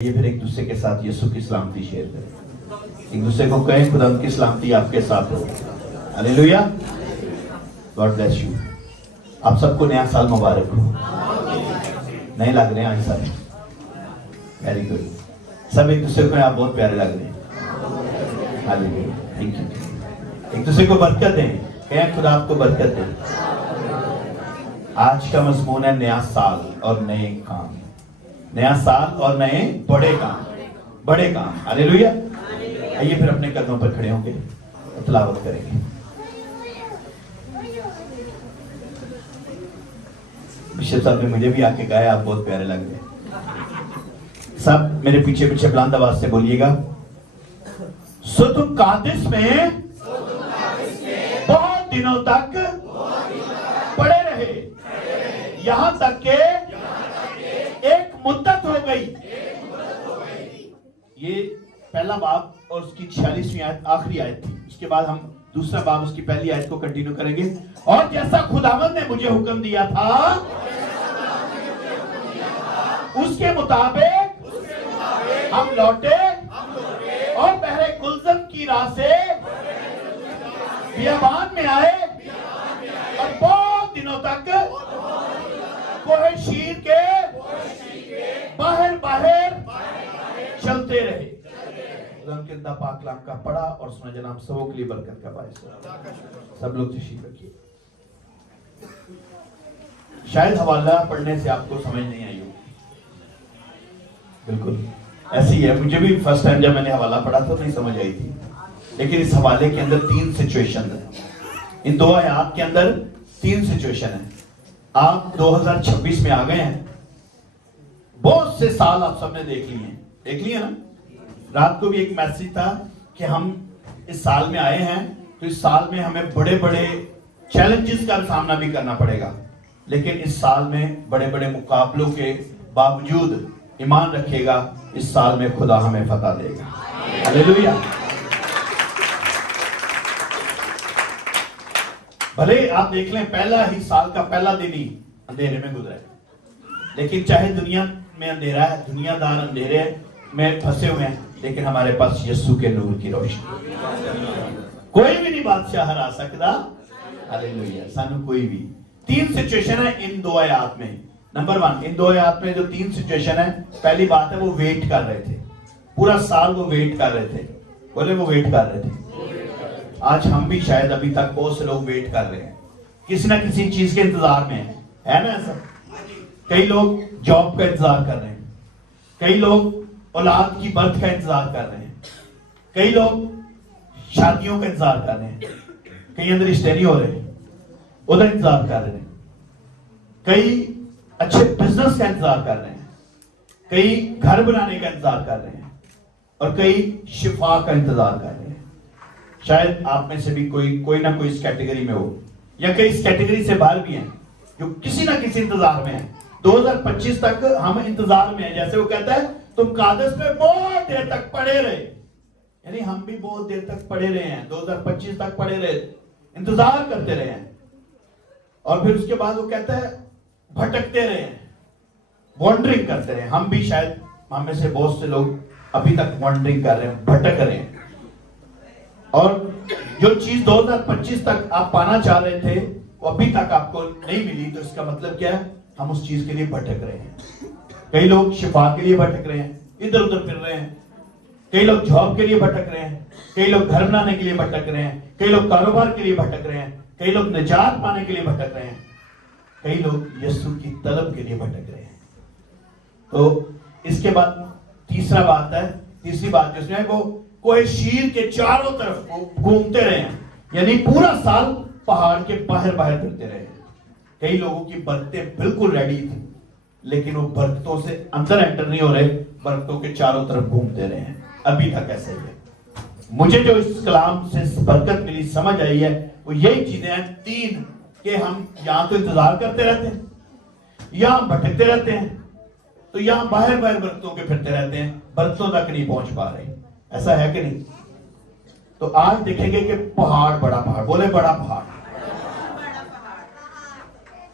ये फिर एक दूसरे के साथ यीशु की सलामती शेयर करें, एक दूसरे को कहें खुदा की सलामती आपके साथ हो। Hallelujah, God bless you. आप सबको नया साल मुबारक हो। नहीं लग रहे हैं आज सब? Very good. सब एक दूसरे को आप बहुत प्यारे लग रहे हैं। Hallelujah, thank you. एक दूसरे को बरकत दें, कहें खुदा आपको बरकत दे। आज का मज़मून है नया साल और नए काम। नया साल और नए बड़े काम, बड़े काम। हालेलुया। आइए फिर अपने कदमों पर खड़े होंगे, तिलावत करेंगे। बिशप साहब ने मुझे भी आके गाया, आप बहुत प्यारे लग रहे। सब मेरे पीछे पीछे बुलंद आवाज से बोलिएगा। सो तुम कादिश में बहुत दिनों तक पड़े रहे, यहां तक के एक मुद्दत हो गई। ये पहला बाब और उसकी 46वीं आयत आखिरी आयत थी। उसके बाद हम दूसरा बाब उसकी पहली आयत को कंटिन्यू करेंगे। और जैसा खुदावंद ने मुझे हुक्म दिया था उसके मुताबिक हम लौटे और बहरे गुलजम की राह से बियाबान में आए और बहुत दिनों तक कोहे शीर के बाहर बाहर चलते रहे। उनके पाक कलाम का पढ़ा और सुना जनाब सबों के लिए बरकत का बायस। सब लोग तशरीफ रखिए। शायद हवाला पढ़ने से आपको समझ नहीं आई हो, बिल्कुल ऐसी है। मुझे भी फर्स्ट टाइम जब मैंने हवाला पढ़ा तो नहीं समझ आई थी, लेकिन इस हवाले के अंदर 3 सिचुएशन है। इन 2 आयत के अंदर 3 सिचुएशन है। आप 2026 में आ गए हैं। बहुत से साल आप सबने देख लिए ना। रात को भी एक मैसेज था कि हम इस साल में आए हैं तो इस साल में हमें बड़े बड़े चैलेंजेस का सामना भी करना पड़ेगा, लेकिन इस साल में बड़े बड़े मुकाबलों के बावजूद ईमान रखिएगा, इस साल में खुदा हमें फतह देगा। हालेलुया। भले आप देख लें पहला ही साल का पहला दिन ही अंधेरे में गुजरा है, लेकिन चाहे दुनिया में अंधेरा है, दुनियादार अंधेरे में फंसे हुए हैं, लेकिन हमारे पास यीशु के नूर की रोशनी। कोई भी नहीं बादशाह हरा सकता। हालेलुया। सानू कोई भी। 3 सिचुएशन है इन 2 आयत में। नंबर 1, इन 2 आयत में जो 3 सिचुएशन है, पहली बात है वो वेट कर रहे थे। पूरा साल वो वेट कर रहे थे। बोले वो वेट कर रहे थे। आज हम भी शायद अभी तक बहुत से लोग वेट कर रहे हैं, किसी ना किसी चीज के इंतजार में है ना ऐसा। कई लोग जॉब का इंतजार कर रहे हैं, कई लोग औलाद की बर्थ का इंतजार कर रहे हैं, कई लोग शादियों का इंतजार कर रहे हैं, कई अंदर रिश्ते नहीं हो रहे उधर इंतजार कर रहे हैं, कई अच्छे बिजनेस का इंतजार कर रहे हैं, कई घर बनाने का इंतजार कर रहे हैं और कई शिफा का इंतजार कर रहे हैं। शायद आप में से भी कोई ना कोई इस कैटेगरी में हो, या कई इस कैटेगरी से बाहर भी हैं जो किसी ना किसी इंतजार में है। 2025 तक हम इंतजार में हैं। जैसे वो कहता है तुम कादिश में बहुत देर तक पड़े रहे, यानी हम भी बहुत देर तक पड़े रहे हैं। 2025 तक पड़े रहे, इंतजार करते रहे हैं। और फिर उसके बाद वो कहता है भटकते रहे हैं, वॉन्डरिंग करते रहे। हम भी शायद, हम में से बहुत से लोग अभी तक वॉन्डरिंग कर रहे हैं, भटक रहे हैं। और जो चीज 2025 तक आप पाना चाह रहे थे वो अभी तक आपको नहीं मिली, तो इसका मतलब क्या है? हम उस चीज के लिए भटक रहे हैं। कई लोग शिफा के लिए भटक रहे हैं, इधर उधर फिर रहे हैं। कई लोग जॉब के लिए भटक रहे हैं, कई लोग घर बनाने के लिए भटक रहे हैं, कई लोग कारोबार के लिए भटक रहे हैं, कई लोग निजात पाने के लिए भटक रहे हैं, कई लोग यीशु की तलब के लिए भटक रहे हैं। तो इसके बाद तीसरी बात जिसमें है वो कोई शीर के चारों तरफ घूमते रहे हैं, यानी पूरा साल पहाड़ के बाहर फिरते रहे। कई लोगों की बरकतें बिल्कुल रेडी थी, लेकिन वो बरकतों से अंदर एंटर नहीं हो रहे, बरकतों के चारों तरफ घूमते रहे हैं। अभी तक ऐसे ही है। मुझे जो इस कलाम से बरकत मिली, समझ आई है, वो यही चीजें हैं 3 कि हम यहां तो इंतजार करते रहते हैं, यहां भटकते रहते हैं, तो यहां बाहर बरकतों के फिरते रहते हैं, बरकतों तक नहीं पहुंच पा रहे। ऐसा है कि नहीं? तो आज देखेंगे कि बड़ा पहाड़, बोले बड़ा पहाड़।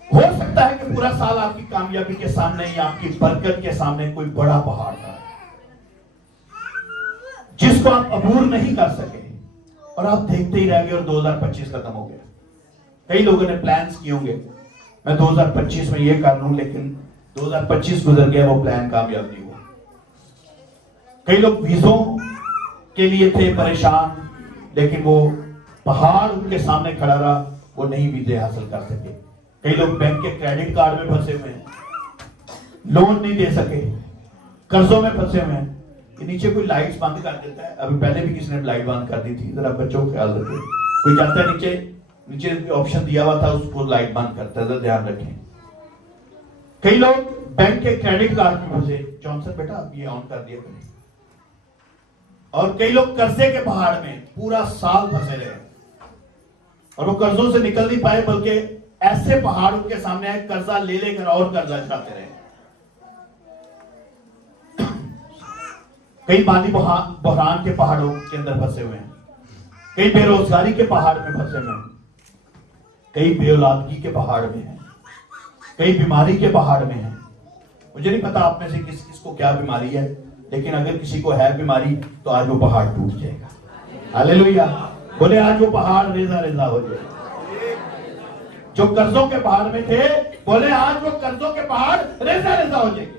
हो सकता है कि पूरा साल आपकी कामयाबी के सामने या आपकी बरकत के सामने कोई बड़ा पहाड़ था, जिसको आप अबूर नहीं कर सके और आप देखते ही रह गए और 2025 खत्म हो गया। कई लोगों ने प्लान्स किए होंगे, मैं 2025 में ये कर लूं, लेकिन 2025 गुजर गया, वो प्लान कामयाब नहीं हुआ। कई लोग वीजों के लिए थे परेशान, लेकिन वो पहाड़ उनके सामने खड़ा रहा, वो नहीं वीजे हासिल कर सके। कई लोग बैंक के क्रेडिट कार्ड में फंसे हुए हैं, लोन नहीं दे सके, कर्जों में फंसे हुए हैं। ये नीचे कोई लाइट्स बंद कर देता है, अभी पहले भी किसी ने लाइट बंद कर दी थी, जरा बच्चों को ख्याल रखें। कोई जाता है नीचे, नीचे ऑप्शन दिया हुआ था, उसको लाइट बंद करता है, ध्यान रखें। कई लोग बैंक के क्रेडिट कार्ड में फंसे, जॉनसन बेटा आप ये ऑन कर दिया करें। और कई लोग कर्जे के पहाड़ में पूरा साल फंसे रहे और वो कर्जों से निकल नहीं पाए, बल्कि ऐसे पहाड़ उनके सामने आए, कर्जा ले लेकर और कर्जा चढ़ाते रहे। कई माली बहरान के पहाड़ों के अंदर फंसे हुए हैं, कई बेरोजगारी के पहाड़ में फंसे हुए हैं, कई बेऔलादगी के पहाड़ में हैं, कई बीमारी के पहाड़ में हैं। मुझे नहीं पता आप में से किस किस को क्या बीमारी है, लेकिन अगर किसी को है बीमारी तो आज वो पहाड़ टूट जाएगा। हालेलुया, बोले आज वो पहाड़ रेजा रेजा हो जाएगा। जो कर्जों के पहाड़ में थे, बोले आज वो कर्जों के पहाड़ रेजा रेजा हो जाएंगे।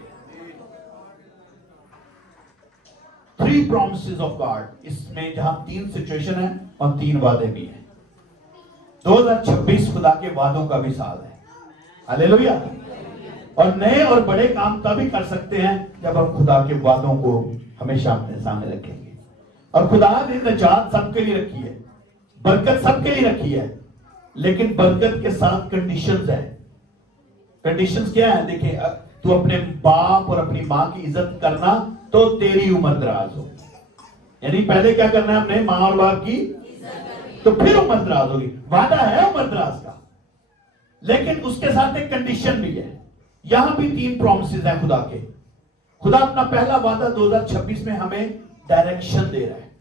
3 promises of God, इसमें जहां 3 सिचुएशन है और 3 वादे भी हैं। 2026 खुदा के वादों का भी साल है। हालेलुया। और नए और बड़े काम तभी कर सकते हैं जब हम खुदा के वादों को हमेशा अपने सामने रखेंगे। और खुदा ने निजात सबके लिए रखी है, बरकत सबके लिए रखी है, लेकिन बरकत के साथ कंडीशंस है। कंडीशंस क्या है? देखिए, तू अपने बाप और अपनी मां की इज्जत करना तो तेरी उम्र दराज हो। यानी पहले क्या करना है? अपने मां और बाप की, तो फिर उम्र दराज होगी। वादा है उम्र दराज का, लेकिन उसके साथ एक कंडीशन भी है। यहां भी 3 प्रॉमिसेस हैं खुदा के। खुदा अपना पहला वादा 2026 में हमें डायरेक्शन दे रहा है।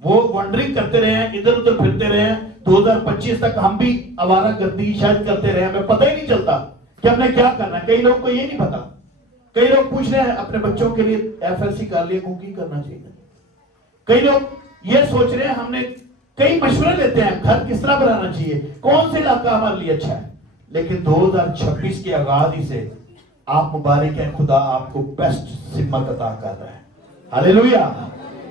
वो वंडरिंग करते रहे हैं, इधर उधर फिरते रहे हैं। 2025 तक हम भी आवारा गर्दी शायद करते रहे, हमें पता ही नहीं चलता कि हमने क्या करना है। कई लोग को ये नहीं पता। कई लोग पूछ रहे हैं अपने बच्चों के लिए एफएलसी कर लिए, कुकिंग करना चाहिए। कई लोग ये सोच रहे हैं, हमने कई मशवरे लेते हैं, घर किस तरह बनाना चाहिए, कौन सा इलाका हमारे लिए अच्छा है। लेकिन 2026 के आगाज ही से आप मुबारक हैं, खुदा आपको बेस्ट सिमत अता कर रहा है। हालेलुया,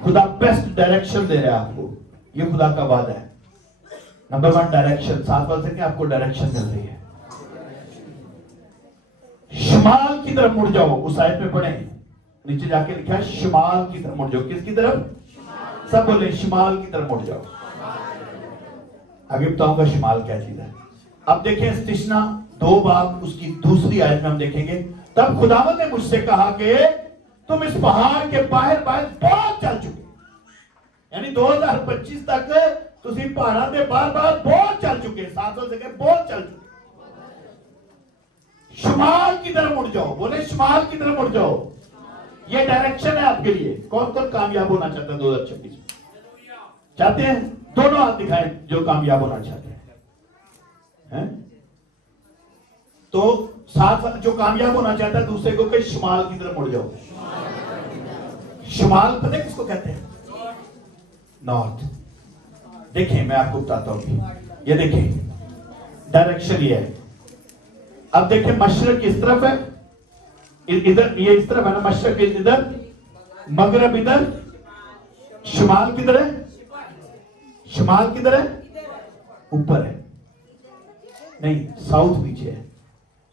खुदा बेस्ट डायरेक्शन दे रहा है आपको। ये खुदा का वादा है। Number 1 direction. 7 वर्ष से आपको डायरेक्शन मिल रही है। शुमाल की तरफ मुड़ जाओ, उस आयत में पढ़े, नीचे जाके लिखा है शुमाल की तरफ मुड़ जाओ। किसकी तरफ? सब बोले शुमाल की तरफ मुड़ जाओ। आगे बताऊंगा शुमाल क्या चीज है। अब देखें इस्तिस्ना 2 बाब उसकी दूसरी आयत में हम देखेंगे, तब खुदावंद ने मुझसे कहा कि तुम इस पहाड़ के बाहर बाहर बहुत चल चुके, यानी 2025 तक तुसी पहाड़ा के बाहर बाहर बहुत चल चुके, 700 जगह बहुत चल चुके। शुमाल की तरफ मुड़ जाओ। बोले शुमाल की तरफ मुड़ जाओ। ये डायरेक्शन है आपके लिए। कौन कौन कामयाब होना चाहता है 2026 में? चाहते हैं? दोनों हाथ दिखाएं जो कामयाब होना चाहते हैं। तो साथ जो कामयाब होना चाहता है दूसरे को कहे शुमाल की तरफ मुड़ जाओ। शुमाल पता है किसको कहते हैं? नॉर्थ। देखिए मैं आपको बताता हूं। ये देखिए डायरेक्शन ये है। अब देखिए मशरक इस तरफ है, इधर ये इस तरफ है ना, मशरक इधर, मगरब इधर, शुमाल किधर है? शुमाल किधर है? ऊपर है, नहीं साउथ नीचे है।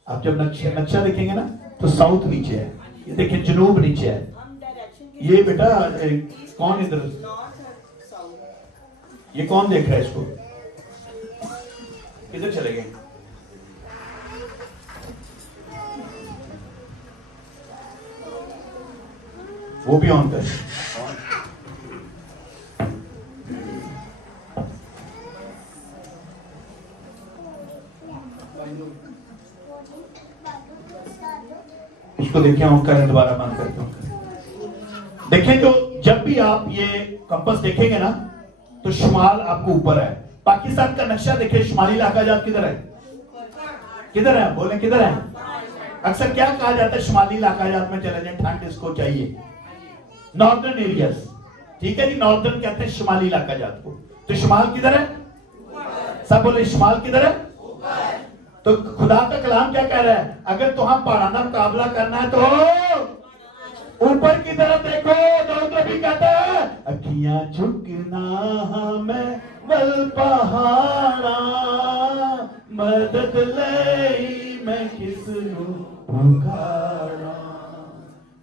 आप जब नक्शा देखेंगे ना तो साउथ नीचे है, ये देखिए जनूब नीचे है। ये बेटा कौन इधर, ये कौन देख रहा है इसको? किधर चले गए? वो भी ऑन कर। उसको देखिए ऑन करें, दोबारा बंद करके ऑन करें। देखें तो जब भी आप ये कंपास देखेंगे ना तो शुमाल आपको ऊपर है। पाकिस्तान का नक्शा देखिए, शुमाली इलाका जात किधर है? किधर है? बोले किधर है? अक्सर क्या कहा जाता है? शुमाली इलाका जात में चले जाए, ठंड इसको चाहिए। नॉर्दर्न एरियाज, ठीक है जी, नॉर्दर्न कहते हैं शुमाली इलाका जात को। तो शुमाल किधर है? सब बोले शुमाल किधर है? तो खुदा का कलाम क्या कह रहा है? अगर तुम पहाड़ाना मुकाबला करना है तो ऊपर की तरफ देखो। दाऊद नबी कहता है अखियां झुकना हमें वल पहाड़ा, मदद ले मैं किसनु पुकारा।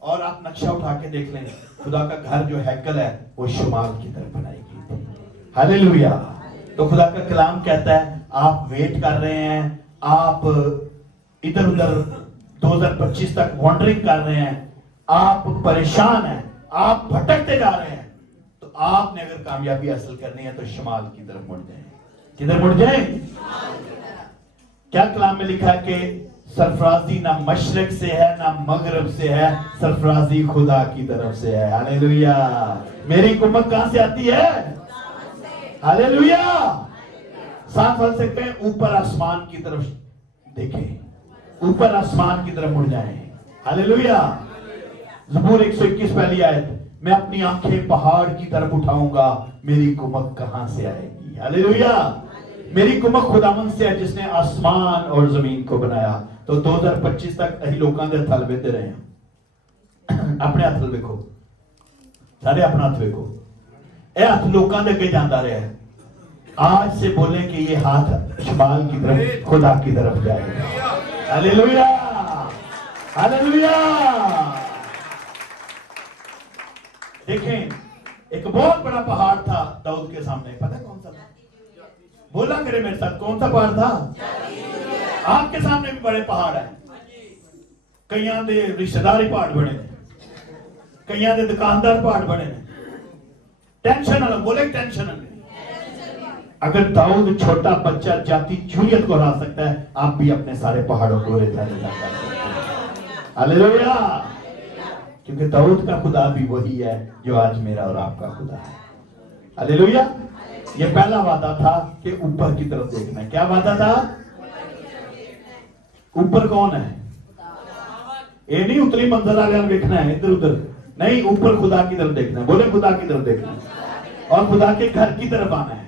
और आप नक्शा उठा के देख लें, खुदा का घर जो हैकल है वो शुमाल की तरफ बनाई गई थी। हालेलुया। तो खुदा का कलाम कहता है आप वेट कर रहे हैं, आप इधर उधर 2025 तक वॉन्डरिंग कर रहे हैं, आप परेशान हैं, आप भटकते जा रहे हैं, तो आपने अगर कामयाबी हासिल करनी है तो शुमाल की तरफ मुड़ जाए। किधर मुड़ जाए? क्या कलाम में लिखा है कि सरफराजी ना मशरक से है ना मगरब से है, सरफराजी खुदा की तरफ से है। हालेलुया। मेरी कुम्मत कहां से आती है? हालेलुया। साथ वाले से कहें ऊपर आसमान की तरफ देखें, ऊपर आसमान की तरफ मुड़ जाएं। हालेलुया। ज़बूर 121 पहली आयत, मैं अपनी आंखें पहाड़ की तरफ उठाऊंगा, मेरी कुम्मत कहां से आएगी? हालेलुया। मेरी कुम्मत खुदावन से है जिसने आसमान और जमीन को बनाया। तो 2025 तक अही लोगों के हथ वेते रहे हैं। अपने हथ देखो, सारे अपना हथ देखो, यह हथ लोगों के अगे जाता रहा है। आज से बोले कि ये हाथ शुमाल की तरफ, खुदा की तरफ जाएगा। हालेलुया। हालेलुया। देखें, एक बहुत बड़ा पहाड़ था दाऊद के सामने, पता कौन सा था? बोला करे मेरे साथ, कौन सा पहाड़ था? आपके सामने भी बड़े पहाड़ है। कईयां दे रिश्तेदारी पहाड़ बने ने, कईयां दे दुकानदार पहाड़ बने ने। टेंशन ना लो, बोले टेंशन ना। अगर दाऊद छोटा बच्चा जाति जूलियत को हरा सकता है, आप भी अपने सारे पहाड़ों को रेता रेता कर सकते हैं। हालेलुया। क्योंकि दाऊद का खुदा भी वही है जो आज मेरा और आपका खुदा है। हालेलुया। ये पहला वादा था कि ऊपर की तरफ देखना है। क्या वादा था? ऊपर कौन है? ये नहीं उतरी मंजिल वाले देखना है इधर उधर नहीं, ऊपर खुदा की तरफ देखना है। बोले खुदा की तरफ देखना है और खुदा के घर की तरफ आना है।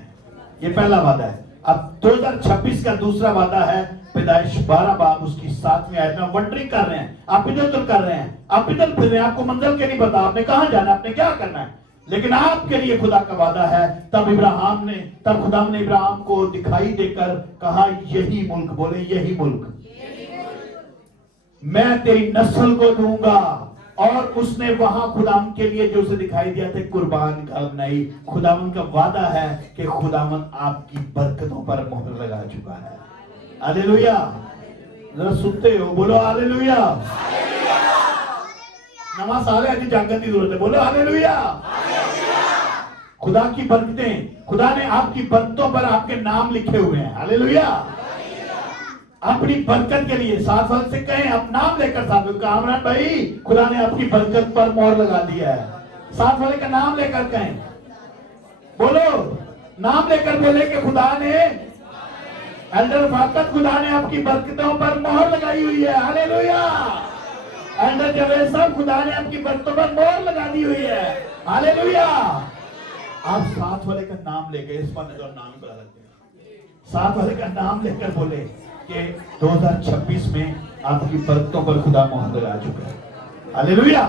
ये पहला वादा है। अब 2026 का दूसरा वादा है, पैदाइश 12 बाब उसकी 7वीं आयत में। वंडरिंग कर रहे हैं, आप इधर उधर कर रहे हैं, आप इधर फिर रहे हैं, आपको मंजिल के नहीं पता आपने कहां जाना, आपने क्या करना है, लेकिन आपके लिए खुदा का वादा है। तब खुदा ने इब्राहिम को दिखाई देकर कहा यही मुल्क, बोले यही मुल्क मैं तेरी नस्ल को दूंगा। और उसने वहां खुदाम के लिए जो उसे दिखाई दिया था कुर्बान का बनाई। खुदावन का वादा है कि खुदावन आपकी बरकतों पर मोहर लगा चुका है। हालेलुया। जरा सुनते हो, बोलो हालेलुया। नमाज सारे आज जागने की जरूरत है, बोलो हालेलुया। खुदा की बरकतें, खुदा ने आपकी बरकतों पर आपके नाम लिखे हुए हैं। हालेलुया। अपनी बरकत के लिए साथ साथ से कहें, आप नाम लेकर साथ में कामरान भाई, खुदा ने आपकी बरकत पर मोहर लगा दिया है। साथ वाले का नाम लेकर कहें, बोलो नाम लेकर बोले कि खुदा ने, एल्डर फाकत, खुदा ने आपकी बरकतों पर मोहर लगाई हुई है। हालेलुया। एल्डर जवेद साहब, खुदा ने आपकी बरकतों पर मोहर लगा दी हुई है। हालेलुया। आप साथ वाले का नाम लेकर, इस पर नजर नाम बता सकते हैं, साथ वाले का नाम लेकर बोले कि 2026 में आपकी बरकतों पर खुदा मोहर लगा चुका है। हालेलुया।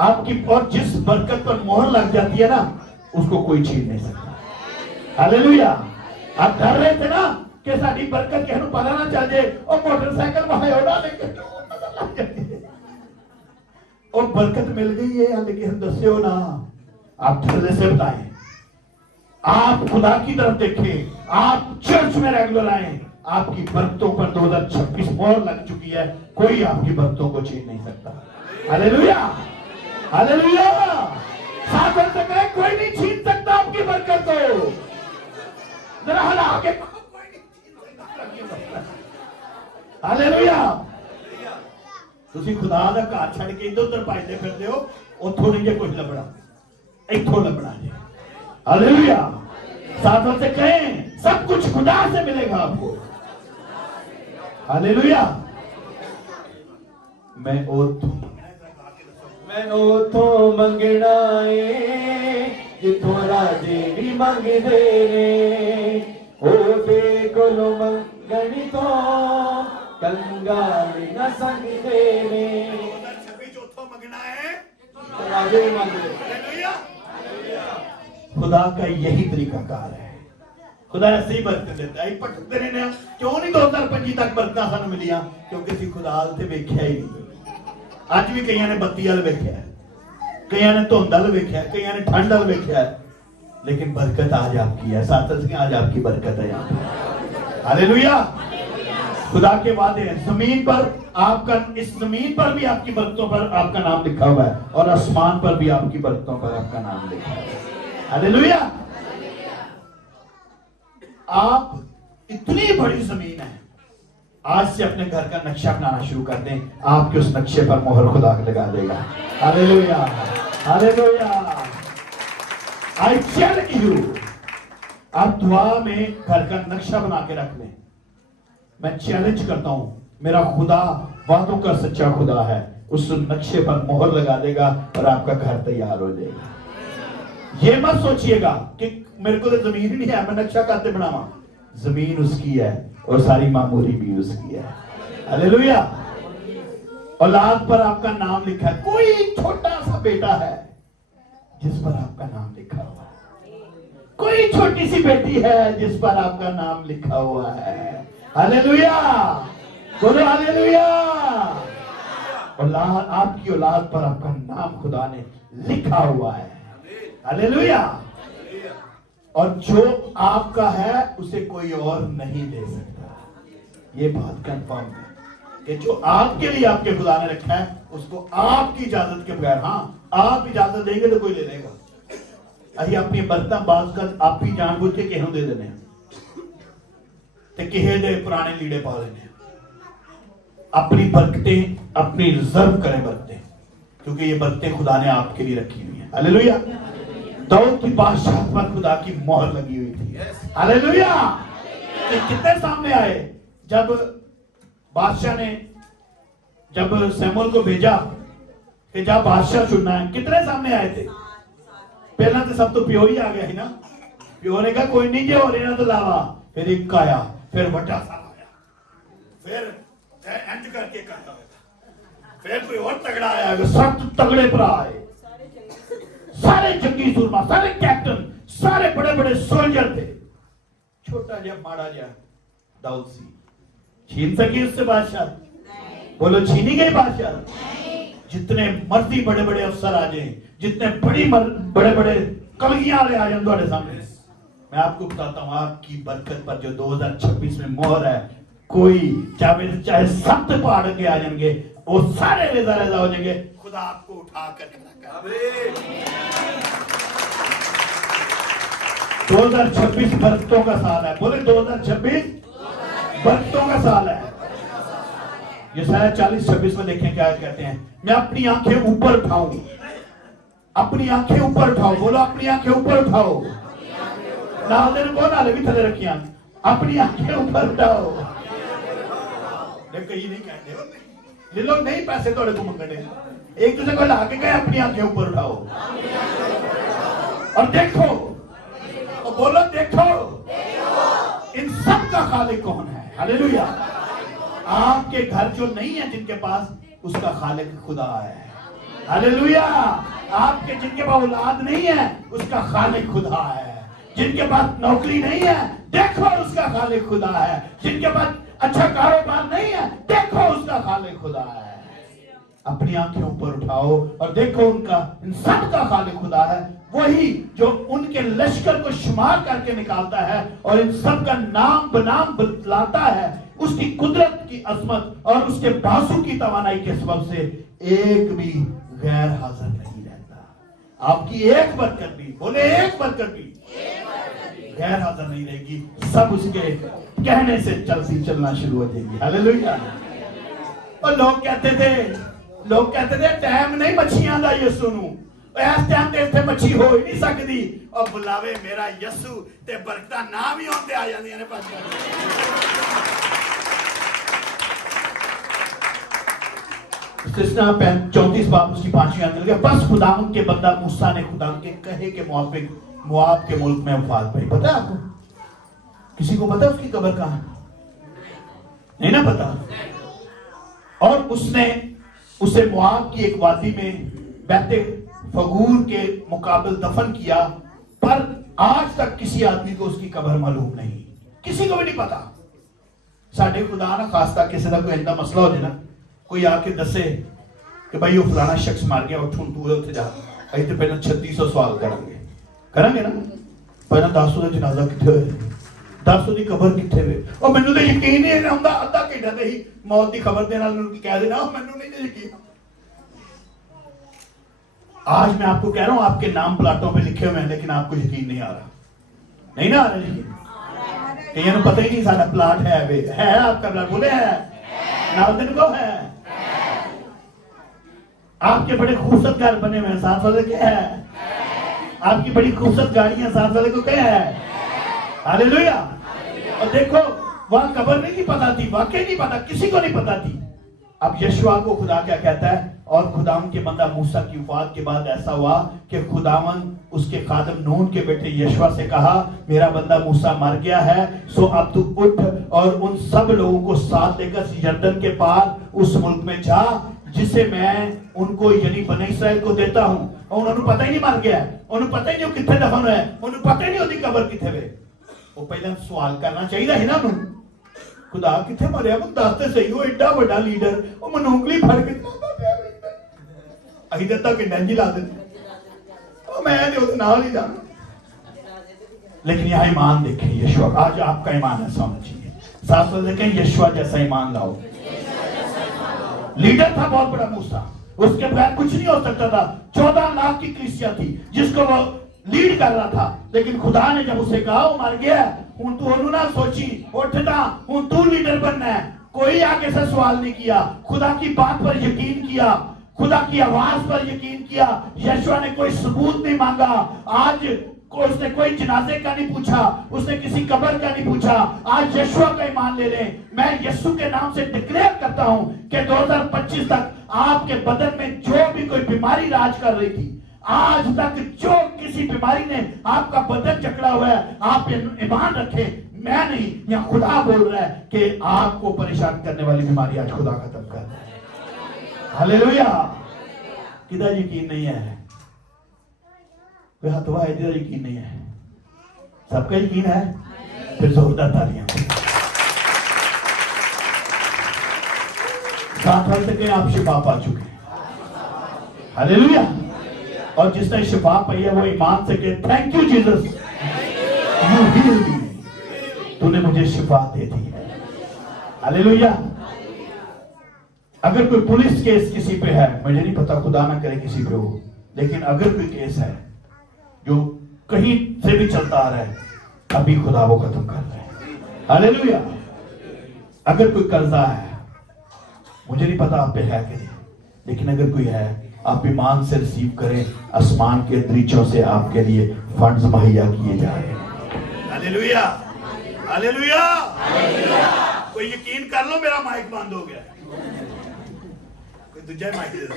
आपकी, और जिस बरकत पर मोहर लग जाती है ना, उसको कोई छीन नहीं सकता। हालेलुया। आप डर रहे थे ना कि साड़ी बरकत के पता ना चल जाए और मोटरसाइकिल वहां उड़ा लेके लग जाती है और बरकत मिल गई है, लेकिन दस्यो ना, आप थल्ले से बताएं, आप खुदा की तरफ देखें, आप चर्च में रेगुलर आए, आपकी बरकतों पर 2026 मोहर लग चुकी है, कोई आपकी बरकतों को छीन नहीं सकता। हालेलुया। हालेलुया। साथ में कहे, कोई नहीं छीन सकता आपकी बरकत को। जरा हला आगे, हालेलुया। तुसी खुदा दा घर छड़ के इधर उधर भाजते फिरते हो, उथों नहीं कुछ लभना, इथों लभना है। हालेलुया। साथ से कहें, सब कुछ खुदा से मिलेगा आपको। हालेलुया। मैं और मैं उथों मंगना है जिथों राजे भी मंगदे ने, ओदे कोलों मंगनी तो कंगाल न संगदे ने। उथों मंगना है राजे मंगदे। खुदा का यही तरीकाकार है। खुदा ऐसे ही बरकत देता है। भटकते रहने क्यों नहीं 2025 तक बरकत सानू मिलियां? क्योंकि ਅਸੀਂ खुदा ਤੇ ਵੇਖਿਆ ਹੀ ਨਹੀਂ। ਅੱਜ ਵੀ ਕਈਆਂ ਨੇ ਬੱਤੀ ਵੱਲ ਵੇਖਿਆ, कईयां ने धुंध वाल वेख्या, कईयां ने ठंड वाल वेख्या, लेकिन बरकत आज आपकी है। साथ सिंह आज आपकी बरकत है यहाँ पे। हालेलुया। खुदा के वादे हैं। जमीन पर आपका, इस जमीन पर भी आपकी बरकतों पर आपका नाम लिखा हुआ है और आसमान पर भी आपकी बरकतों पर आपका नाम लिखा हुआ है। हालेलुया। आप इतनी बड़ी जमीन है, आज से अपने घर का नक्शा बनाना शुरू कर दें, आपके उस नक्शे पर मोहर खुदा लगा देगा। Hallelujah, hallelujah. I challenge you, आप दुआ में घर का नक्शा बना के रख लें। मैं चैलेंज करता हूं, मेरा खुदा वादों का सच्चा खुदा है, उस नक्शे पर मोहर लगा देगा और आपका घर तैयार हो जाएगा। ये मत सोचिएगा कि मेरे को तो जमीन ही नहीं है, मैं नक्शा करते बनावा। जमीन उसकी है और सारी मामूरी भी उसकी है। हालेलुया। औलाद पर आपका नाम लिखा है। कोई छोटा सा बेटा है जिस पर आपका नाम लिखा हुआ है, कोई छोटी सी बेटी है जिस पर आपका नाम लिखा हुआ है। हालेलुया, बोलो हालेलुया। औलाद, आपकी औलाद पर आपका नाम खुदा ने लिखा हुआ है। हालेलुया। और जो आपका है उसे कोई और नहीं ले सकता। ये बात कंफर्म है कि जो आपके लिए आपके खुदा ने रखा है उसको आपकी इजाजत के बगैर, हाँ आप इजाजत देंगे तो कोई ले लेगा। अभी अपनी बरकत बाज कर आप ही जानबूझ के किहों दे देने ते किहे दे पुराने लीड़े पा लेने। अपनी बरकतें अपनी रिजर्व करें बरकतें, क्योंकि ये बरकतें खुदा ने आपके लिए रखी हुई है। हालेलुया। दाऊद की बादशाह पर खुदा की मोहर लगी हुई थी। हालेलुया। कितने सामने आए जब बादशाह ने, जब सैमुअल को भेजा कि जब बादशाह चुनना है, कितने सामने आए थे? पहला तो सब तो प्यो ही आ गया है ना। प्यो ने कहा कोई नहीं जो हो रहा तो लावा। फिर एक आया, फिर बड़ा सा आया, फिर एंड करके कहता है, फिर कोई और तगड़ा आया। 7 तगड़े भरा आए, सारे जंगी सूरमा, सारे कैप्टन, सारे बड़े बड़े सोल्जर थे। छोटा जा माड़ा जा दाऊद सी, छीन सकी उससे बादशाह? बोलो छीनी गई बादशाह? जितने मर्जी बड़े बड़े अफसर आ जाए, जितने बड़े बड़े कलगियां वाले आ जाए तुम्हारे सामने, मैं आपको बताता हूं आपकी बरकत पर जो 2026 में मोहर है, कोई चाहे 7 पहाड़ के आ जाएंगे, वो सारे रेजा रेजा हो जाएंगे। खुदा आपको उठा कर खड़ा कर। 2026 बरकतों का साल है। बोले 2026 बरकतों का साल है। ये शायद 40-26 में देखें क्या कहते हैं। मैं अपनी आंखें ऊपर उठाऊं, अपनी आंखें ऊपर उठाओ। बोलो अपनी आंखें ऊपर उठाओ। नाले को नाले भी थले रखियां, अपनी आंखें ऊपर उठाओ। देखो ये नहीं कहते ले लो नहीं पैसे थोड़े को मंगने, एक दूसरे को लाके गए अपनी आंखें ऊपर उठाओ और देखो, और बोलो देखो इन सब का खालिक कौन है। हालेलुया। आपके घर जो नहीं है जिनके पास, उसका खालिक खुदा है। हालेलुया। आपके जिनके पास औलाद नहीं है, उसका खालिक खुदा है। जिनके पास नौकरी नहीं है, देखो उसका खालिक खुदा है। जिनके पास अच्छा कारोबार नहीं है, देखो उसका खालिक खुदा है। अपनी आंखें ऊपर उठाओ और देखो उनका, इन सब का खालिक खुदा है। वही जो उनके लश्कर को शुमार करके निकालता है और इन सब का नाम बनाम बतलाता है। उसकी कुदरत की अजमत और उसके बाजू की तवानाई के सबब से एक भी गैर हाजिर नहीं रहता। आपकी एक बरकत भी, बोले एक बरकत भी गैर हाजिर नहीं रहेगी। सब उसके कहने से चलना शुरू हो जाएगी। हालेलुया। और लोग कहते थे टाइम नहीं मच्छियां दा यसू नू, इस टाइम ते इत्थे मच्छी हो ही नहीं सकती। और बुलावे मेरा यसू ते बरकतां नाम ही होंदे आ जांदियां ने पास। 34 बाप उसकी 5वीं आयत में, बस खुदावंद के बंदा मूसा ने खुदा के कहे के मुआफिक मोआब के मुल्क में वफात पाई। पता है आपको? किसी को पता है उसकी कब्र कहां? नहीं ना पता। और उसने उसे मोआब की एक वादी में बैते फगूर के मुकाबिल दफन किया, पर आज तक किसी आदमी को उसकी कब्र मालूम नहीं, किसी को भी नहीं पता। साढ़े खुदा ना खासता किसी का कोई ऐसा मसला हो जाए ना, कोई आके दसे कि भाई वो फलाना शख्स मार गया, उठ तू उत्थे जा, अभी तो पहले 3600 सवाल करांगे ना, पहले 10 का जनाजा किथे होया, 10 की कबर किथे वे, और मैनू तो यकीन ही नहीं आंदा, अद्धा घंटा ते ही मौत की खबर दे नाल कह देना मैनू नहीं यकीन। आज मैं आपको कह रहा हूं आपके नाम प्लाटों पे लिखे हुए हैं, लेकिन आपको यकीन नहीं आ रहा, नहीं ना आ रहा यकीन। कईयों को पता ही नहीं सारा प्लाट है, वे है आपका प्लाट, बोले है नाम दिन को है। आपके बड़े खूबसूरत घर बने हुए हैं, साथ वाले क्या है? आपकी बड़ी खूबसूरत गाड़ियां, साथ वाले को क्या है? हालेलुया। और देखो वहां कब्र नहीं पता थी, वाकई नहीं पता, किसी को नहीं पता थी। अब यशुआ को खुदा क्या कहता है? और खुदावन के बंदा मूसा की वफात के बाद ऐसा हुआ कि खुदावन उसके खादम नून के बेटे यशुआ से कहा, मेरा बंदा मूसा मर गया है, सो अब तू उठ और उन सब लोगों को साथ लेकर यरदन के पार उस मुल्क में जा जिसे मैं उनको यानी बने इस्राएल को देता हूं। और उन्होंने पता ही नहीं मर गया, उन्होंने पता ही नहीं कितने दफन है, उन्होंने पता ही नहीं होती कब्र कितने वे। वो पहले सवाल करना चाहिए है ना, खुदा कितने मरिया, वो दसते सही, वो एडा बड़ा लीडर, वो मैं उंगली फड़ के अही तक इंडंजी ला देते, मैं नाल ही जाना। लेकिन यहाँ ईमान देखें यशुआ, आज आपका ईमान ऐसा होना चाहिए, साथ में देखें यशुआ जैसा ईमान लाओ। लीडर था बहुत बड़ा मूसा, उसके बगैर कुछ नहीं हो सकता था। 14 लाख की कलीसिया थी जिसको वो लीड कर रहा था, लेकिन खुदा ने जब उसे कहा वो मर गया, हूं तू ओनू ना सोची, उठना हूं तू लीडर बनना है। कोई आगे से सवाल नहीं किया, खुदा की बात पर यकीन किया, खुदा की आवाज पर यकीन किया। यशुआ ने कोई सबूत नहीं मांगा, आज उसने कोई जनाजे का नहीं पूछा, उसने किसी कब्र का नहीं पूछा। आज यशुआ का ईमान ले लें। मैं यीशु के नाम से डिक्लेयर करता हूं कि 2025 तक आपके बदन में जो भी कोई बीमारी राज कर रही थी, आज तक जो किसी बीमारी ने आपका बदन जकड़ा हुआ है, आप ईमान रखें, मैं नहीं, या खुदा बोल रहा है कि आपको परेशान करने वाली बीमारी आज खुदा खत्म कर रहा है। हालेलुया। किधर यकीन नहीं है? हथवा है, इधर यकीन नहीं है? सबका यकीन है? फिर जोरदार तालियां। साथ हल सके आप शिफा पा चुके हैं। हालेलुया। और जिसने शिफा पाई है वो ईमान से कहे, thank you Jesus, you healed me, तूने मुझे शिफा दे दी है। हालेलुया। अगर कोई पुलिस केस किसी पे है, मुझे नहीं पता, खुदा ना करे किसी पे हो, लेकिन अगर कोई केस है जो कहीं से भी चलता आ रहा है, अभी खुदा वो खत्म कर रहा है। हालेलुया। अगर कोई कर्जा है, मुझे नहीं पता आप पे है कि नहीं, लेकिन अगर कोई है, आप ईमान से रिसीव करें, आसमान के दरीचों से आपके लिए फंड्स मुहैया किए जा रहे हैं। हालेलुया। हालेलुया। कोई यकीन कर लो, मेरा माइक बंद हो गया, कोई दूसरा माइक दे दो।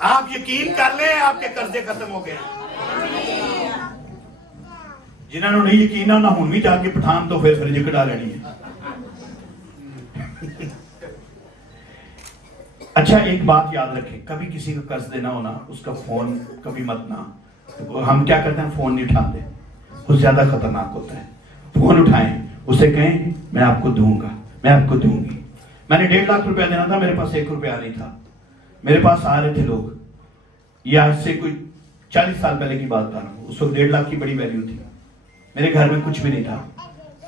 आप यकीन कर ले, आपके कर्जे खत्म हो गए। जिन्होंने नहीं यकीन ना हुन भी जाके पठान तो फिर फ्रिज कटा लेनी है। अच्छा, एक बात याद रखें, कभी किसी को कर्ज देना हो ना, उसका फोन कभी मत ना, हम क्या करते हैं, फोन नहीं उठाते, वो ज्यादा खतरनाक होता है। फोन उठाएं, उसे कहें मैं आपको दूंगा, मैं आपको दूंगी। मैंने 1.5 लाख रुपया देना था, मेरे पास 1 रुपया नहीं था, मेरे पास आ रहे थे लोग, ये आज से कोई 40 साल पहले की बात था, उस वक्त 1.5 लाख की बड़ी वैल्यू थी, मेरे घर में कुछ भी नहीं था।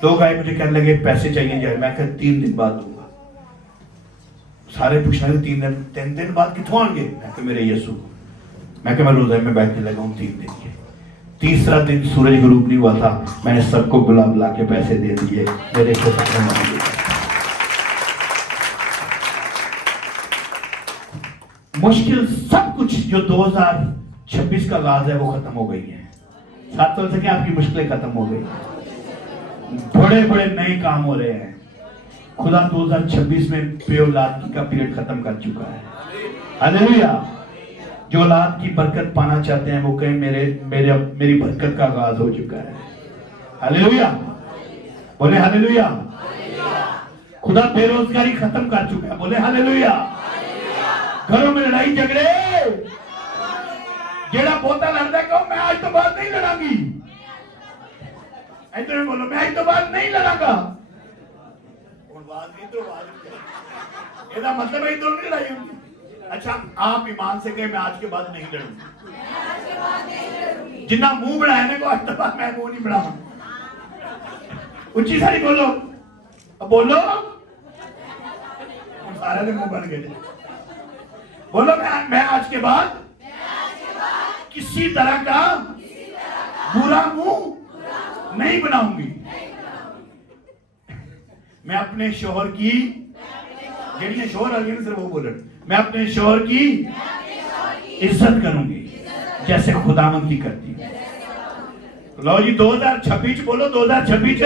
लोग आए, मुझे कहने लगे पैसे चाहिए जाए, मैं कहा 3 दिन बाद दूंगा। सारे पूछने लगे 3 दिन बाद कितों आएंगे, मैं कहा मेरे यीशु को, मैं कहा मैं रोजा में बैठने लगा हूँ 3 दिन के। तीसरा दिन सूरज ग्रुप नहीं हुआ था, मैंने सबको बुला बुला के पैसे दे दिए, मेरे को मुश्किल सब कुछ जो 2026 का आगाज है वो खत्म हो गई है। साथ चल सके, आपकी मुश्किलें खत्म हो गई, बड़े बड़े नए काम हो रहे हैं। खुदा 2026 में बेऔलादगी का पीरियड खत्म कर चुका है। हालेलुया। जो औलाद की बरकत पाना चाहते हैं वो कहें मेरी बरकत का आगाज हो चुका है। हालेलुया, बोले हालेलुया। खुदा बेरोजगारी खत्म कर चुका है, बोले हालेलुया। घरों में लड़ाई झगड़े, जेड़ा बोता लड़ता कहो मैं आज तो बाद नहीं लड़ांगी, इधर बोलो मैं आज तो बाद नहीं लड़ांगा। मतलब है तो नहीं लड़ाई होगी। अच्छा, आप ईमान से कहे मैं आज के बाद नहीं लड़ूंगी, जितना मुंह बढ़ाने को आज तो बाद मैं मुंह नहीं बढ़ाऊंगा। उच्ची सारी बोलो, अब बोलो, सारे दिन मुंह बन गए। बोलो मैं आज के बाद किसी तरह का बुरा मुंह नहीं बनाऊंगी। मैं अपने शोहर की जड़ियां शोहर आ गई सिर्फ वो बोले, मैं अपने शोहर की इज्जत करूंगी जैसे खुदावंद की करती हूं। लो जी 2026 बोलो 2026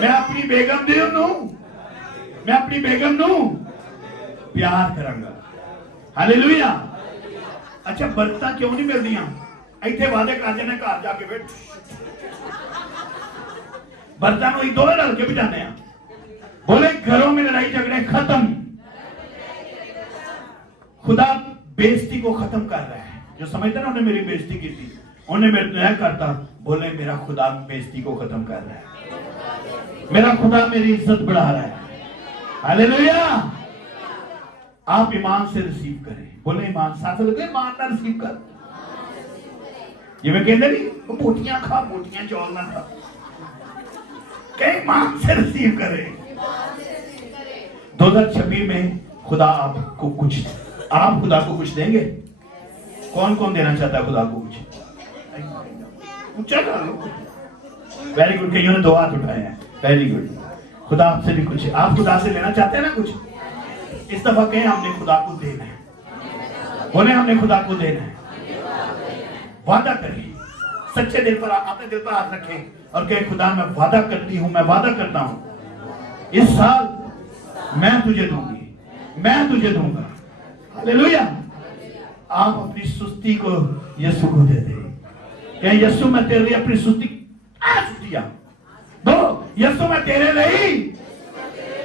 मैं अपनी बेगम नू मैं अपनी बेगम नू प्यार करांगा। हालेलुया। अच्छा, बरकतां क्यों नहीं मिलदियां? इत्थे वादे कर देने घर जाके बैठ बरकतां नूं दोवें रल के बिठाने आ। बोले घरों में लड़ाई झगड़े खत्म। खुदा बेइज्जती को खत्म कर रहा है। जो समझते ना उन्हें मेरी बेइज्जती की थी, उन्हें मेरे न्याय करता, बोले मेरा खुदा बेइज्जती को खत्म कर रहा है, मेरा खुदा मेरी इज्जत बढ़ा रहा है। हालेलुया। आप ईमान से रिसीव करें, बोले ईमान साथ लगे ईमान ना रिसीव कर। ये मैं कहते नहीं मोटियां खा मोटियां चौल ना खा, कहीं ईमान से रिसीव करें। 2026 में खुदा आपको कुछ, आप खुदा को कुछ देंगे? कौन कौन देना चाहता है खुदा को कुछ? ऊंचा कर लो। वेरी गुड, कईयों ने 2 हाथ उठाए हैं, वेरी गुड। खुदा आपसे भी कुछ, आप खुदा से लेना चाहते हैं ना कुछ? इस दफा कहें हमने खुदा को देना है, बोले हमने खुदा को देना है। वादा करें, सच्चे दिल पर, अपने दिल पर हाथ रखें और कहें खुदा मैं वादा करती हूं, मैं वादा करता हूं इस साल मैं तुझे दूंगी, मैं तुझे दूंगा। हालेलुया। आप अपनी सुस्ती को यीशु को दे दें, कहें यीशु मैं तेरे लिए अपनी सुस्ती दो, यीशु मैं तेरे लिए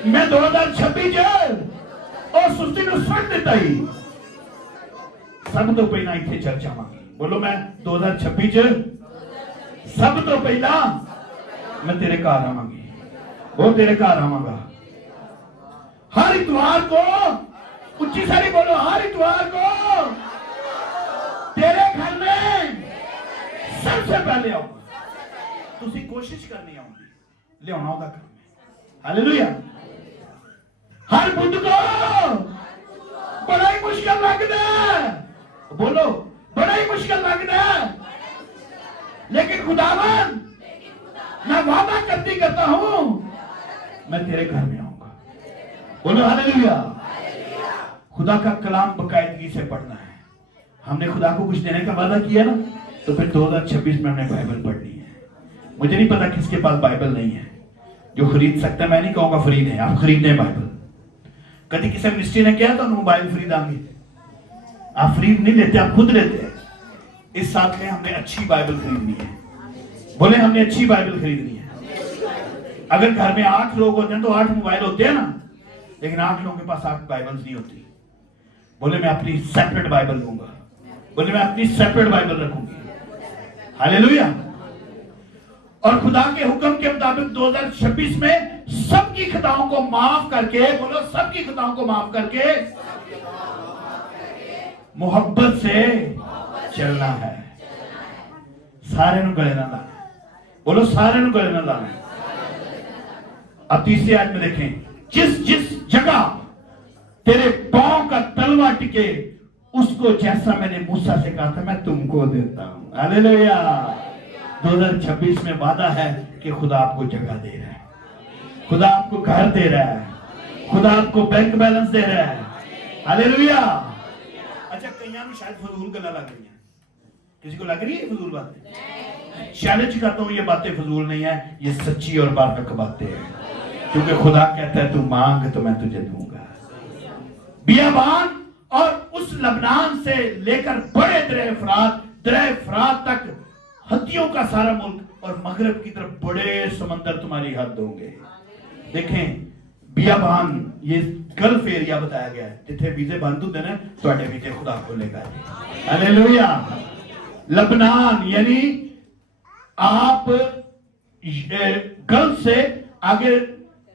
मैं 2026 और सुस्ती को सुन देता ही। सब तो पहला इतने चर्चा मांगी, बोलो मैं 2026 सब तो पहला मैं तेरे घर आवांगी, वो तेरे घर आवांगा। हर इतवार को, उच्ची सारी बोलो, हर इतवार को तेरे घर में सबसे पहले आऊंगा। तुसी कोशिश करनी आऊंगी, लियाना ओदा काम है। हालेलुया। हर बुध को बड़ा ही मुश्किल लगता है, बोलो बड़ा ही मुश्किल लगता है, लेकिन खुदावन मैं वादा करता हूं मैं तेरे घर में आऊंगा। बोलो हालेलुया। खुदा का कलाम बाकायदगी से पढ़ना है। हमने खुदा को कुछ देने का वादा किया ना, तो फिर 2026 में हमने बाइबल पढ़नी है। मुझे नहीं पता किसके पास बाइबल नहीं है, जो खरीद सकता है, मैं नहीं कहूंगा खरीद है, आप खरीदें बाइबल। कभी किसी मिनिस्ट्री ने किया तो मोबाइल खरीदांगे, आप खरीद नहीं लेते, आप खुद लेते हैं। इस साल में हमने अच्छी बाइबल खरीदनी है, बोले हमने अच्छी बाइबल खरीदनी है। अगर घर में 8 लोग होते हैं तो 8 मोबाइल होते हैं ना, लेकिन 8 लोगों के पास 8 बाइबल्स नहीं होती। बोले मैं अपनी सेपरेट बाइबल लूंगा, बोले मैं अपनी सेपरेट बाइबल रखूंगी। हालेलुया। और खुदा के हुक्म के मुताबिक 2026 में सबकी खताओं को माफ करके, बोलो सबकी खताओं को माफ करके मोहब्बत से चलना है। सारे नु गले ना लाना, बोलो सारे नु गले ना लाना। अब तीसरी आयत में देखें, जिस जिस जगह तेरे पांव का तलवा टिके उसको जैसा मैंने मूसा से कहा था मैं तुमको देता हूं। हालेलुया। 2026 में वादा है कि खुदा आपको जगह दे रहा है, खुदा आपको घर दे रहा है, खुदा आपको बैंक बैलेंस दे रहा है। हालेलुया। अच्छा, कईयां को शायद फजूल गल्लां लग रही हैं, किसी को लग रही है फजूल बातें? चैलेंज करता हूं, ये बातें फजूल नहीं है, ये सच्ची और बारक बातें हैं। क्योंकि खुदा कहता है तू मांग तो मैं तुझे दूंगा। बियाबान और उस लबनान से लेकर बड़े दरे फरात तक हद्दियों का सारा मुल्क और मगरब की तरफ बड़े समंदर तुम्हारी हद होंगे। देखें बियाबान ये गल्फ एरिया बताया गया है जिथे वीजे बंद होते हैं थोड़े वीजे खुदा खोलेगा। हालेलुया। लबनान यानी आप गल्फ से आगे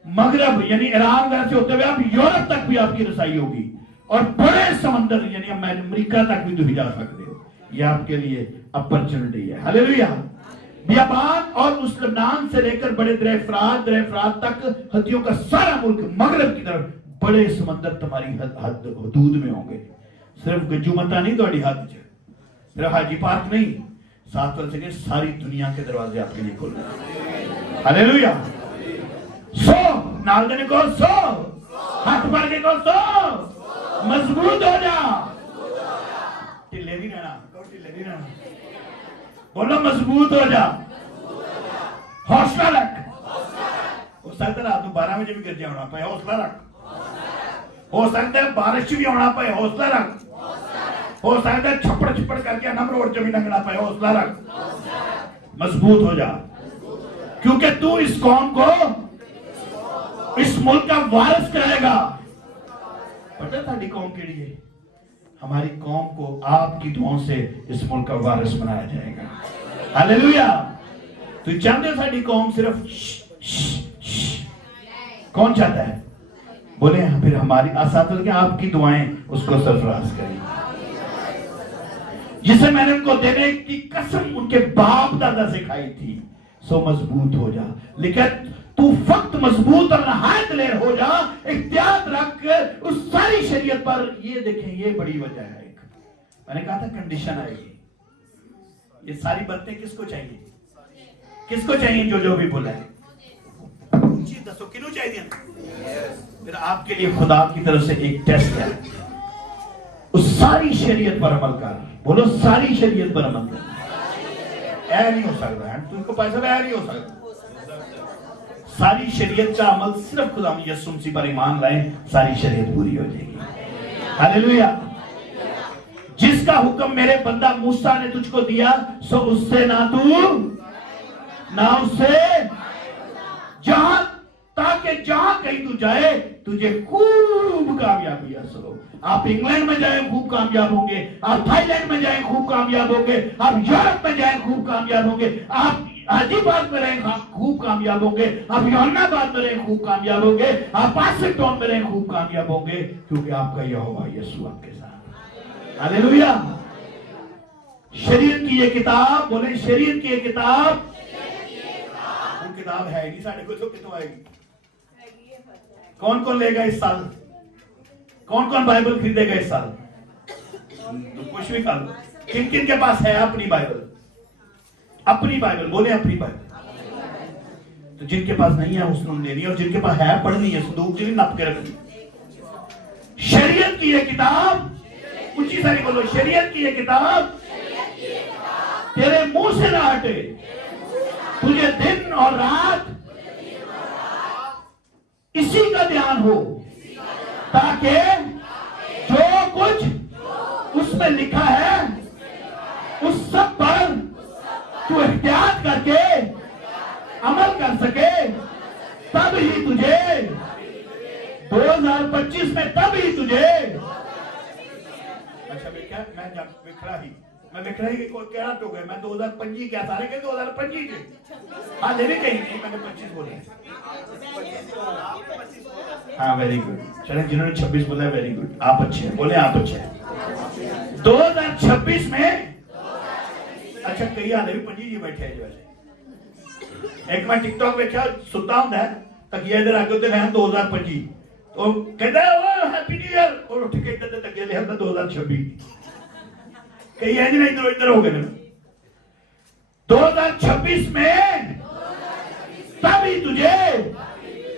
मगरब यानी ईरान वगैरह से होते हुए आप यूरोप तक भी आपकी रसाई होगी और बड़े समंदर यानी अमेरिका तक भी तुम जा सकते हो। यह आपके लिए अपॉर्चुनिटी है। हालेलुया। बियाबान और उस लबनान से लेकर बड़े दरे फरात तक हद्दियों का सारा मुल्क मगरब की तरफ बड़े समंदर तुम्हारी हदूद में होंगे। सिर्फ गज्जूमता नहीं तुम्हारी हद च, सिर्फ हाजी पार्क नहीं, साथ चल सके सारी दुनिया के दरवाजे आपके लिए खुल रहे। हालेलुया। सो नाल देने को सो, हाथ भर के को सो, मजबूत हो जा, ढिले नहीं रहना, ढिले नहीं रहना, बोलो मजबूत हो जा, हौसला रख। हो सकता है रात 12 बजे भी गिर जाना पे, हौसला रख। हो सकता है बारिश भी आना पे, हौसला रख। हो सकता है छप्पड़ करके नम रोड जमीन लंघना पे, हौसला रख। मजबूत हो जा क्योंकि तू इस कौम को, इस मुल्क का वारिस करेगा। पता है साडी कौम केड़ी है? हमारी कौम को आपकी दुआओं से इस मुल्क का वारिस बनाया जाएगा। हालेलुया। तो चाहते हो साडी कौम सिर्फ कौन चाहता है? बोले फिर हमारी आसात के आपकी दुआएं उसको सरफराज करें, जिसे मैंने उनको देने की कसम उनके बाप दादा से खाई थी। सो मजबूत हो जा, लेकिन तू फक्त मजबूत और नहायत लेर हो जा। इख्तियार रख उस सारी शरीयत पर। ये देखें, ये बड़ी वजह है। एक मैंने कहा था कंडीशन आएगी। ये सारी बातें किसको चाहिए? किसको चाहिए? जो भी बोला है चीज दसो किन्हों चाहिए? फिर आपके लिए खुदा की तरफ से एक टेस्ट है। उस सारी शरीयत पर अमल कर। बोलो सारी शरीयत पर अमल कर। ऐ नहीं हो सकता है, तुमको पैसा ऐ नहीं हो सकता। सारी शरीयत का अमल सिर्फ खुदा यीशु मसीह पर ईमान लाए, सारी शरीयत पूरी हो जाएगी। हालेलुया। जिसका हुक्म मेरे बंदा मूसा ने तुझको दिया, सो उससे ना उससे जहां, ताकि जहां कहीं तू जाए तुझे खूब कामयाबी हासिल हो। आप इंग्लैंड में जाए खूब कामयाब होंगे, आप थाईलैंड में जाए खूब कामयाब होंगे, आप यूरोप में जाए खूब कामयाब होंगे, आप हाजीबाग में रहे खूब कामयाब होंगे, आप यौनाबाद में रहे खूब कामयाब होंगे, आप वाशिंगटन में रहे खूब कामयाब होंगे, क्योंकि आपका यहोवा यीशु आपके साथ। हालेलुया। शरीयत की ये किताब, बोले शरीयत की ये किताब, वो किताब है नहीं साढ़े को, तो कितों आएगी? कौन कौन लेगा इस साल? कौन कौन बाइबल खरीदेगा इस साल? कुछ भी कर लो। किन किन के पास है अपनी बाइबल? अपनी बाइबल, बोले अपनी बाइबल। तो जिनके पास नहीं है उसने लेनी, और जिनके पास है पढ़नी है, संदूक जी नप के रखनी। शरीयत की ये किताब, ऊंची सारी बोलो, शरीयत की ये किताब तेरे मुंह से ना हटे, तुझे दिन और रात इसी का ध्यान हो, ताकि जो कुछ उसमें लिखा है उस सब पर तू एहतियात करके अमल कर सके। तब ही तुझे 2025 में, तब ही तुझे, अच्छा मैं विखरा ही कोई क्या हो गया? मैं 2025 क्या सारे के 2025 के हाँ ले भी कहीं नहीं, मैंने 25 बोला। हाँ वेरी गुड। चले जिन्होंने 26 बोला वेरी गुड, आप अच्छे हैं, बोले आप अच्छे हैं। 2026 में अच्छा कई हाले भी 25 जी बैठे हैं। जो एक मैं टिकटॉक में क्या सुनता हूं तकिया इधर आगे उधर है 2025, तो कहता है हैप्पी न्यू ईयर, और उठ के इधर तकिया ले आता 2026। कई है ना इधर इधर हो गए। 2026 में तभी तुझे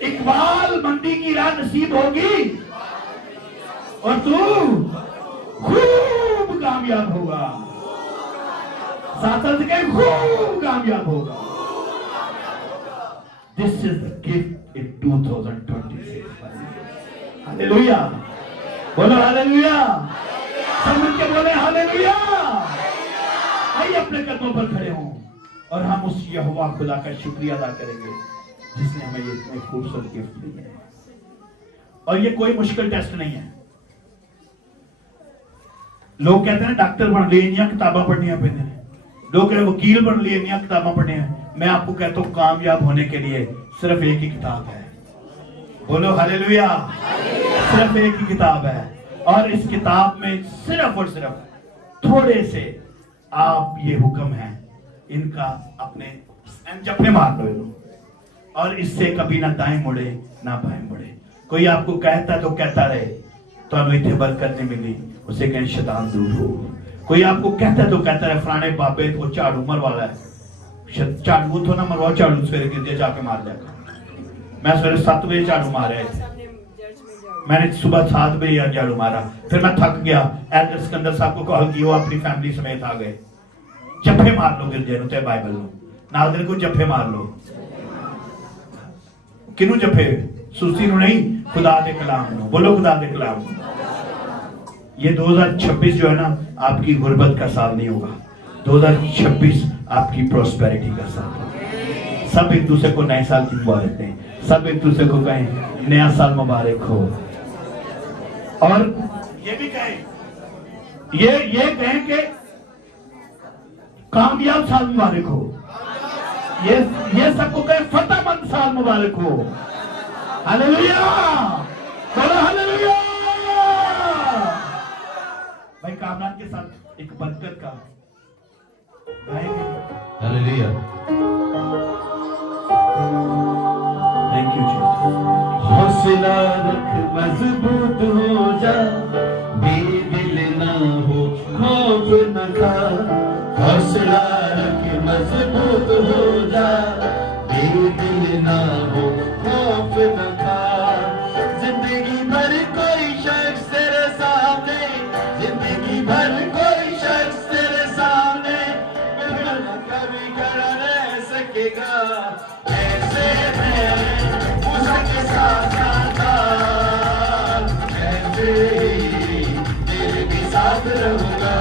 इकबाल मंदी की राह नसीब होगी और तू खूब कामयाब होगा। साथ के खूब कामयाब होगा। This is the gift in 2026। Hallelujah, बोलो हालेलुया, सब मिलके बोले हालेलुया। आइए अपने कदमों पर खड़े हों और हम उस यहोवा खुदा का शुक्रिया अदा करेंगे जिसने हमें ये इतने खूबसूरत गिफ्ट दिए हैं। और ये कोई मुश्किल टेस्ट नहीं है। लोग कहते हैं डॉक्टर बन लिए, इनिया किताबा पढ़निया पैंदे ने, लोग कहते वकील बन लिए, इनिया किताबा पढ़निया। मैं आपको कहता हूं कामयाब होने के लिए सिर्फ एक ही किताब है। बोलो हालेलुया, सिर्फ एक ही किताब है। और इस किताब में सिर्फ और सिर्फ थोड़े से आप ये हुक्म है इनका अपने जपे मार लो और इससे कभी ना दाएं मुड़े ना बाएं मुड़े। कोई आपको कहता तो कहता रहे, तो इतने बरकत नहीं मिली, उसे कहें शैतान दूर हो। कोई आपको कहता तो कहता रहे फलाने बाबे को झाड़ू मरवाला है, झाड़ू तो ना मरवाओ, झाड़ू सवेरे गिरजे जाके मार जाएगा। मैं सवेरे 7 बजे झाड़ू मारा है, मैंने सुबह 7 बजे झाड़ू मारा, फिर मैं थक गया। एल्डर सिकंदर साहब को कॉल की, वो अपनी फैमिली समेत आ गए। जप्फे मार लो गिरजे नु ते बाइबल नु नाल दिन को जप्फे मार लो। किनू जप्फे? सुस्ती नु नहीं, खुदा के कलाम नु। बोलो खुदा के कलाम। ये 2026 जो है ना आपकी गुर्बत का साल नहीं होगा, 2026 आपकी प्रोस्पेरिटी का साल होगा। सब एक दूसरे को नए साल की मुबारक दें, सब एक दूसरे को कहें नया साल मुबारक हो। और ये भी कहें, ये कहें कि कामयाब साल मुबारक हो। ये सबको कहें फतेहमंद साल मुबारक हो। हालेलुया, बोलो हालेलुया। भाई कामनाथ के साथ एक बरकत का गाएंगे। Hallelujah, thank you Jesus. हौसला रख मजबूत हो जा, बेदिल ना हो खौफ न खा। हौसला रख मजबूत हो जा, बेदिल ना हो खौफ न खा। जिंदगी भर कोई शख्स तेरे सामने, जिंदगी भर कोई शख्स तेरे सामने बिल्कुल कभी खड़ा रह सकेगा। ऐसे में मूसा के साथ ऐसे ही तेरे भी साथ रहूंगा।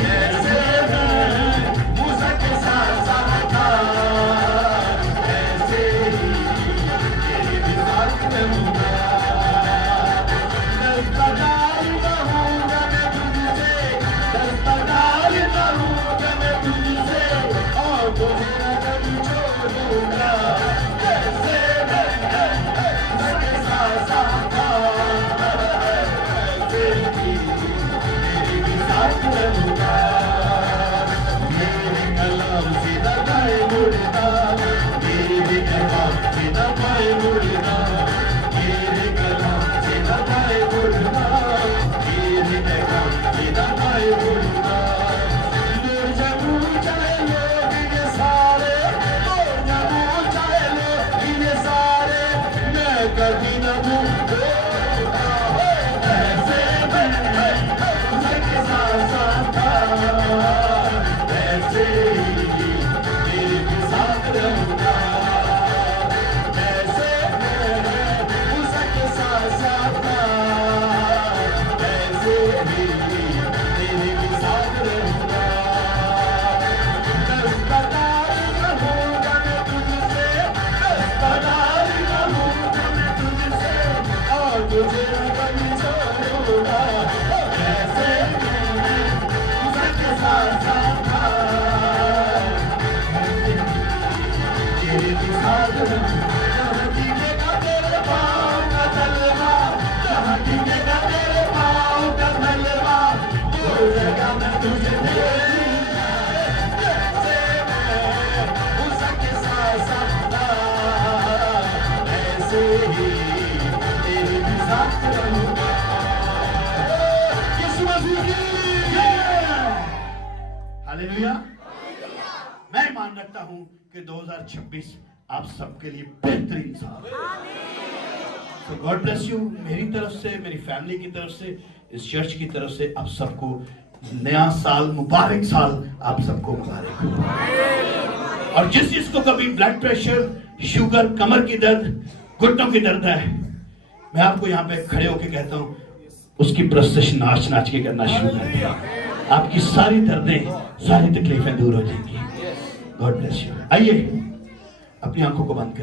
ऐसे में मूसा के साथ ऐसे ही तेरे भी साथ रहूंगा। दस्तदार रहूंगा मैं तुझसे, दस्तदार रहूंगा मैं तुझसे, और तुझे न कभी छोड़ूंगा। ऐसे के साथ ऐसे ही तेरे भी साथ रहूंगा। मेरे कलाम से न गाए मुड़ना, मेरे कलाम से न गाए मुड़ना, मेरे कलाम से न गाए मुड़ना, मेरे कलाम से न गाए मुड़ना। लोग जरूर चाहे लोग ये सारे, लोग जरूर चाहे लोग ये सारे, मैं कभी न भूलूंगा। ऐसे में के साथ ऐसे ही तेरे भी साथ रहूंगा। ऐसे में के साथ ऐसे ही तेरे भी साथ रहूंगा। दस्तदार रहूंगा मैं तुझसे, दस्तदार रहूंगा मैं तुझसे, और तुझे न कभी छोड़ूंगा। ऐसे के साथ तेरे भी साथ रहूंगा। जहाँ टिकेगा तेरे पाँव का तलवा, जहाँ टिकेगा तेरे पाँव का तलवा, वो जगह मैं तुझे भेजूंगा। ऐसे में मूसा के साथ ऐसे ही तेरे भी साथ रहूंगा। यीशु मसीह की हालेलुया। मैं मान रखता हूं कि 2026 आप सबके लिए बेहतरीन साल है। तो गॉड ब्लेस यू। मेरी तरफ से, मेरी फैमिली की तरफ से, इस चर्च की तरफ से आप सबको नया साल मुबारक, साल आप सबको मुबारक हो। और जिसको कभी ब्लड प्रेशर, शुगर, कमर की दर्द, घुटनों की दर्द है, मैं आपको यहाँ पे खड़े होकर कहता हूँ, उसकी प्रस्तुति नाच नाच के करना शुरू कर दिया, आपकी सारी दर्दें, सारी तकलीफें दूर हो जाएंगी। God bless you. आइए अपनी आंखों को बंद करें।